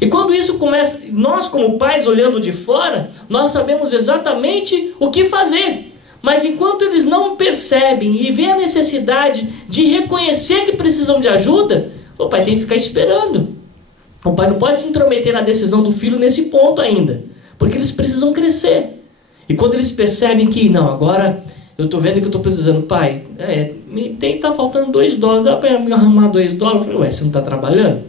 E quando isso começa, nós como pais olhando de fora, nós sabemos exatamente o que fazer. Mas enquanto eles não percebem e veem a necessidade de reconhecer que precisam de ajuda, o pai tem que ficar esperando. O pai não pode se intrometer na decisão do filho nesse ponto ainda, porque eles precisam crescer. E quando eles percebem que, não, agora eu estou vendo que eu estou precisando, pai, tá faltando $2, dá para me arrumar $2? Eu falei, ué, você não está trabalhando?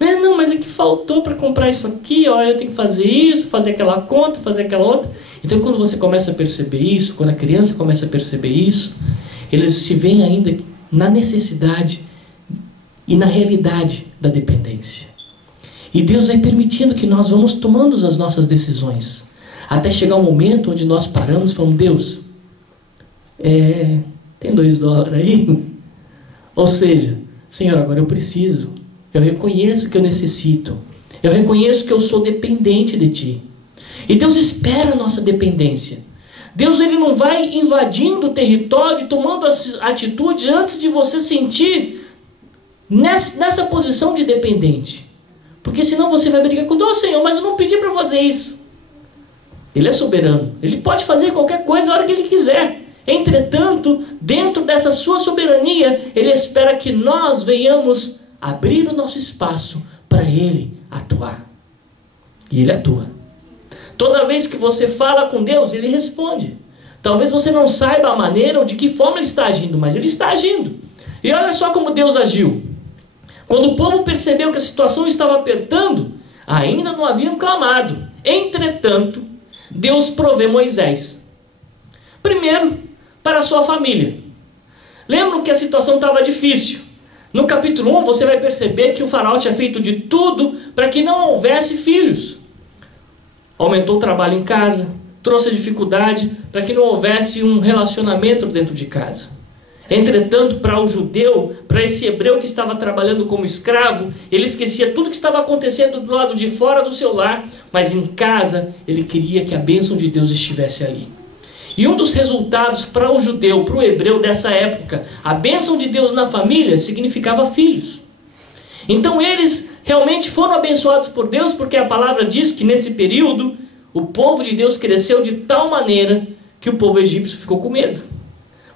Não, mas é que faltou para comprar isso aqui, ó, eu tenho que fazer isso, fazer aquela conta, fazer aquela outra. Então quando você começa a perceber isso, quando a criança começa a perceber isso, eles se veem ainda na necessidade e na realidade da dependência. E Deus vai permitindo que nós vamos tomando as nossas decisões, até chegar um momento onde nós paramos e falamos, Deus, tem $2 aí? Ou seja, Senhor, agora eu preciso, eu reconheço que eu necessito, eu reconheço que eu sou dependente de Ti. E Deus espera a nossa dependência. Deus, Ele não vai invadindo o território e tomando as atitudes antes de você sentir nessa posição de dependente. Porque senão você vai brigar com Deus, Senhor, mas eu não pedi para fazer isso. Ele é soberano, Ele pode fazer qualquer coisa a hora que Ele quiser. Entretanto, dentro dessa sua soberania, Ele espera que nós venhamos abrir o nosso espaço para Ele atuar. E Ele atua. Toda vez que você fala com Deus, Ele responde. Talvez você não saiba a maneira ou de que forma Ele está agindo, mas Ele está agindo. E olha só como Deus agiu. Quando o povo percebeu que a situação estava apertando, ainda não haviam clamado. Entretanto, Deus provê Moisés. Primeiro, para a sua família. Lembram que a situação estava difícil. No capítulo 1, você vai perceber que o faraó tinha feito de tudo para que não houvesse filhos. Aumentou o trabalho em casa, trouxe a dificuldade para que não houvesse um relacionamento dentro de casa. Entretanto, para o judeu, para esse hebreu que estava trabalhando como escravo, ele esquecia tudo que estava acontecendo do lado de fora do seu lar, mas em casa ele queria que a bênção de Deus estivesse ali. E um dos resultados para o judeu, para o hebreu dessa época, a bênção de Deus na família significava filhos. Então eles realmente foram abençoados por Deus, porque a palavra diz que nesse período o povo de Deus cresceu de tal maneira que o povo egípcio ficou com medo.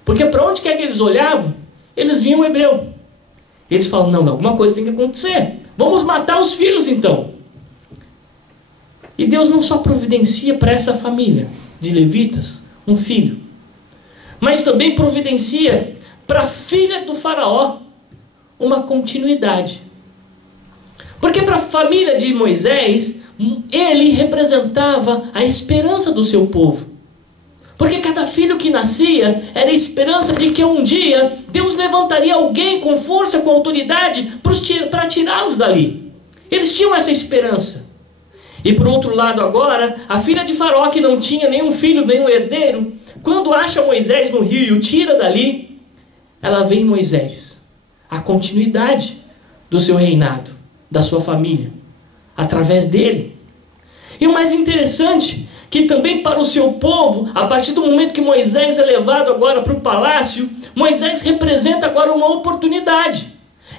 Porque para onde quer que eles olhavam, eles viam o hebreu. Eles falam, não, alguma coisa tem que acontecer. Vamos matar os filhos então. E Deus não só providencia para essa família de levitas um filho, mas também providencia para a filha do faraó uma continuidade. Porque para a família de Moisés, ele representava a esperança do seu povo. Porque cada filho que nascia era a esperança de que um dia Deus levantaria alguém com força, com autoridade para tirá-los dali. Eles tinham essa esperança. E por outro lado agora, a filha de Faraó, que não tinha nenhum filho, nenhum herdeiro, quando acha Moisés no rio e o tira dali, ela vê em Moisés a continuidade do seu reinado, da sua família, através dele. E o mais interessante, que também para o seu povo, a partir do momento que Moisés é levado agora para o palácio, Moisés representa agora uma oportunidade,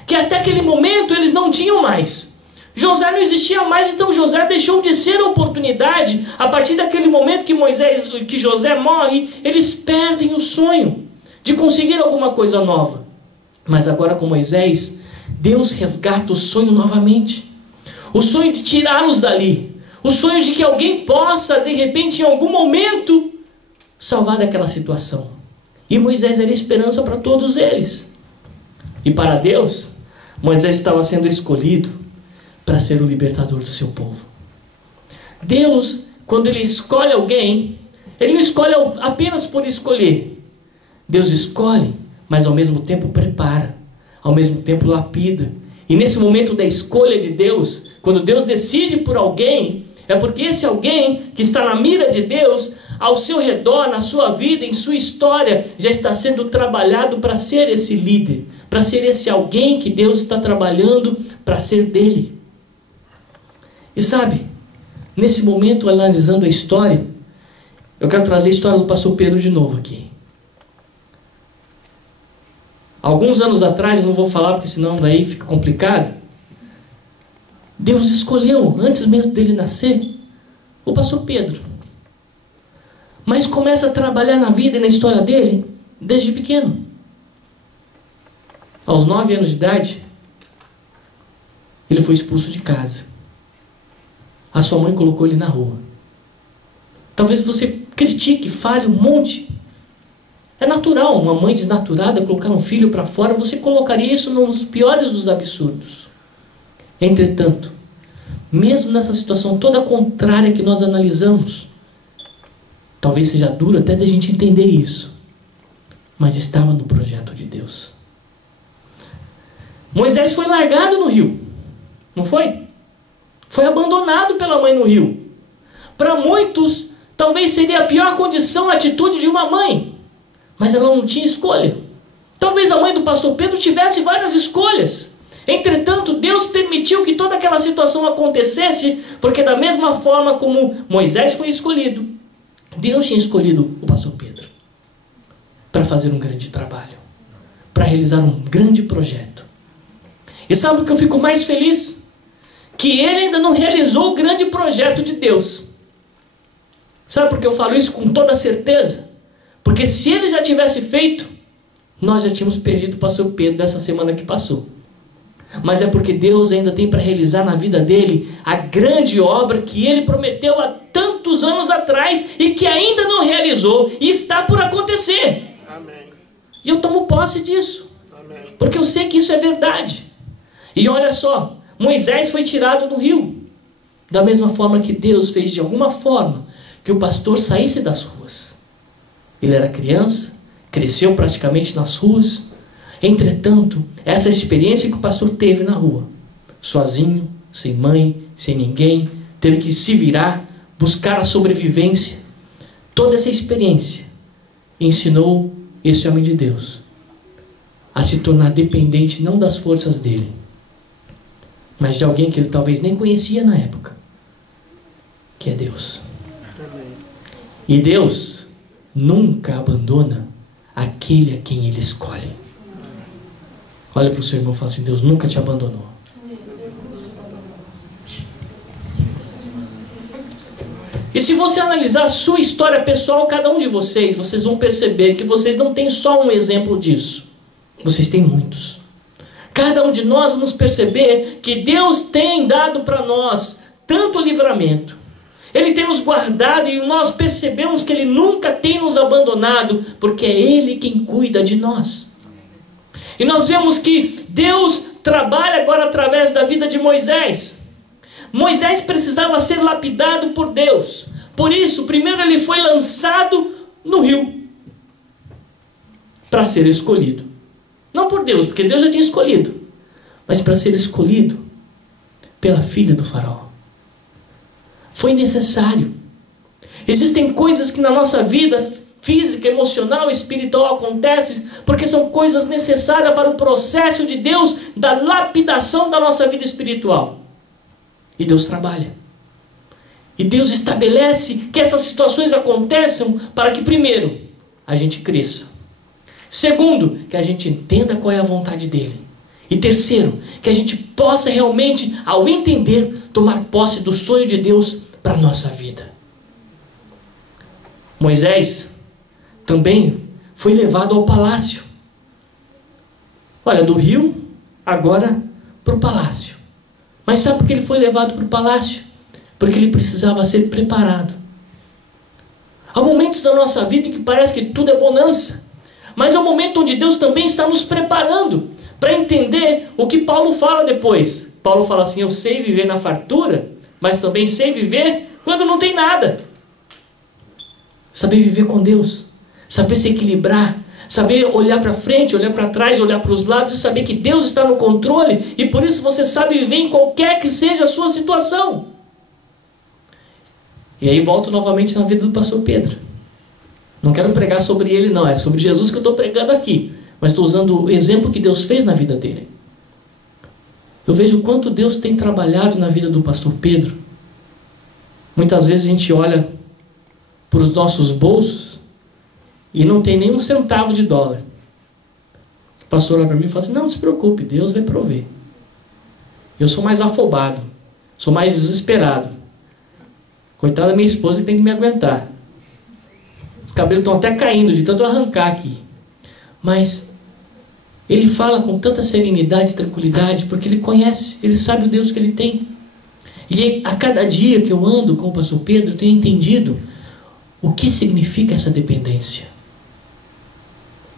que até aquele momento eles não tinham mais. José não existia mais, então José deixou de ser a oportunidade. A partir daquele momento que José morre, eles perdem o sonho de conseguir alguma coisa nova. Mas agora com Moisés, Deus resgata o sonho novamente. O sonho de tirá-los dali. O sonho de que alguém possa, de repente, em algum momento, salvar daquela situação. E Moisés era esperança para todos eles. E para Deus, Moisés estava sendo escolhido para ser o libertador do seu povo. Deus, quando Ele escolhe alguém, Ele não escolhe apenas por escolher. Deus escolhe, mas ao mesmo tempo prepara, ao mesmo tempo lapida. E nesse momento da escolha de Deus, quando Deus decide por alguém, é porque esse alguém que está na mira de Deus, ao seu redor, na sua vida, em sua história, já está sendo trabalhado para ser esse líder, para ser esse alguém que Deus está trabalhando para ser dele. E sabe, nesse momento, analisando a história, eu quero trazer a história do pastor Pedro de novo aqui. Alguns anos atrás, eu não vou falar porque senão daí fica complicado, Deus escolheu, antes mesmo dele nascer, o pastor Pedro. Mas começa a trabalhar na vida e na história dele desde pequeno. Aos 9 anos de idade, ele foi expulso de casa. A sua mãe colocou ele na rua. Talvez você critique, fale um monte. É natural, uma mãe desnaturada colocar um filho para fora, você colocaria isso nos piores dos absurdos. Entretanto, mesmo nessa situação toda contrária que nós analisamos, talvez seja duro até da gente entender isso, mas estava no projeto de Deus. Moisés foi largado no rio, não foi? Foi abandonado pela mãe no rio. Para muitos, talvez seria a pior condição, a atitude de uma mãe, mas ela não tinha escolha. Talvez a mãe do pastor Pedro tivesse várias escolhas. Entretanto, Deus permitiu que toda aquela situação acontecesse, porque da mesma forma como Moisés foi escolhido, Deus tinha escolhido o pastor Pedro para fazer um grande trabalho, para realizar um grande projeto. E sabe o que eu fico mais feliz? Que ele ainda não realizou o grande projeto de Deus. Sabe por que eu falo isso com toda certeza? Porque se ele já tivesse feito, nós já tínhamos perdido o pastor Pedro dessa semana que passou. Mas é porque Deus ainda tem para realizar na vida dele a grande obra que ele prometeu há tantos anos atrás e que ainda não realizou e está por acontecer. Amém. E eu tomo posse disso. Amém. Porque eu sei que isso é verdade. E olha só, Moisés foi tirado do rio. Da mesma forma que Deus fez de alguma forma que o pastor saísse das ruas. Ele era criança, cresceu praticamente nas ruas. Entretanto, essa experiência que o pastor teve na rua, sozinho, sem mãe, sem ninguém, teve que se virar, buscar a sobrevivência. Toda essa experiência ensinou esse homem de Deus a se tornar dependente não das forças dele, mas de alguém que ele talvez nem conhecia na época, que é Deus. Amém. E Deus nunca abandona aquele a quem ele escolhe. Olha para o seu irmão e fala assim: Deus nunca te abandonou. E se você analisar a sua história pessoal, cada um de vocês, vocês vão perceber que vocês não têm só um exemplo disso. Vocês têm muitos. Cada um de nós vamos perceber que Deus tem dado para nós tanto livramento. Ele tem nos guardado e nós percebemos que Ele nunca tem nos abandonado, porque é Ele quem cuida de nós. E nós vemos que Deus trabalha agora através da vida de Moisés. Moisés precisava ser lapidado por Deus. Por isso, primeiro ele foi lançado no rio para ser escolhido. Não por Deus, porque Deus já tinha escolhido, mas para ser escolhido pela filha do faraó. Foi necessário. Existem coisas que na nossa vida física, emocional, espiritual acontecem porque são coisas necessárias para o processo de Deus da lapidação da nossa vida espiritual. E Deus trabalha. E Deus estabelece que essas situações aconteçam para que, primeiro, a gente cresça. Segundo, que a gente entenda qual é a vontade dEle. E terceiro, que a gente possa realmente, ao entender, tomar posse do sonho de Deus para a nossa vida. Moisés também foi levado ao palácio. Olha, do rio, agora para o palácio. Mas sabe por que ele foi levado para o palácio? Porque ele precisava ser preparado. Há momentos da nossa vida em que parece que tudo é bonança. Mas é um momento onde Deus também está nos preparando para entender o que Paulo fala depois. Paulo fala assim: eu sei viver na fartura, mas também sei viver quando não tem nada. Saber viver com Deus. Saber se equilibrar. Saber olhar para frente, olhar para trás, olhar para os lados e saber que Deus está no controle. E por isso você sabe viver em qualquer que seja a sua situação. E aí volto novamente na vida do pastor Pedro. Não quero pregar sobre ele não, é sobre Jesus que eu estou pregando aqui. Mas estou usando o exemplo que Deus fez na vida dele. Eu vejo o quanto Deus tem trabalhado na vida do pastor Pedro. Muitas vezes a gente olha para os nossos bolsos e não tem nem um centavo de dólar. O pastor olha para mim e fala assim: não se preocupe, Deus vai prover. Eu sou mais afobado. Sou mais desesperado. Coitada da minha esposa que tem que me aguentar. Os cabelos estão até caindo de tanto arrancar aqui. Mas ele fala com tanta serenidade e tranquilidade, porque ele conhece, ele sabe o Deus que ele tem. E a cada dia que eu ando com o pastor Pedro, eu tenho entendido o que significa essa dependência.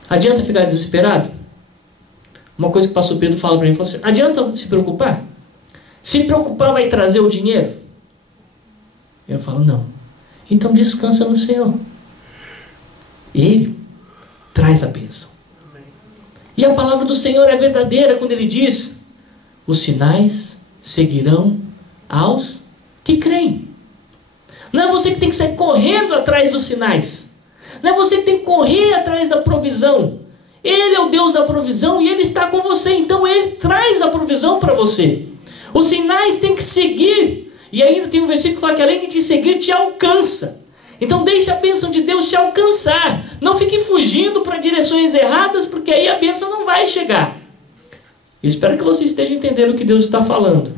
Adianta ficar desesperado? Uma coisa que o pastor Pedro fala para mim, fala assim, adianta se preocupar? Se preocupar vai trazer o dinheiro? Eu falo, não. Então descansa no Senhor. Ele traz a bênção. E a palavra do Senhor é verdadeira quando ele diz, os sinais seguirão aos que creem. Não é você que tem que sair correndo atrás dos sinais. Não é você que tem que correr atrás da provisão. Ele é o Deus da provisão e Ele está com você. Então Ele traz a provisão para você. Os sinais têm que seguir. E ainda tem um versículo que fala que além de te seguir, te alcança. Então deixe a bênção de Deus te alcançar. Não fique fugindo para direções erradas, porque aí a bênção não vai chegar. Eu espero que você esteja entendendo o que Deus está falando.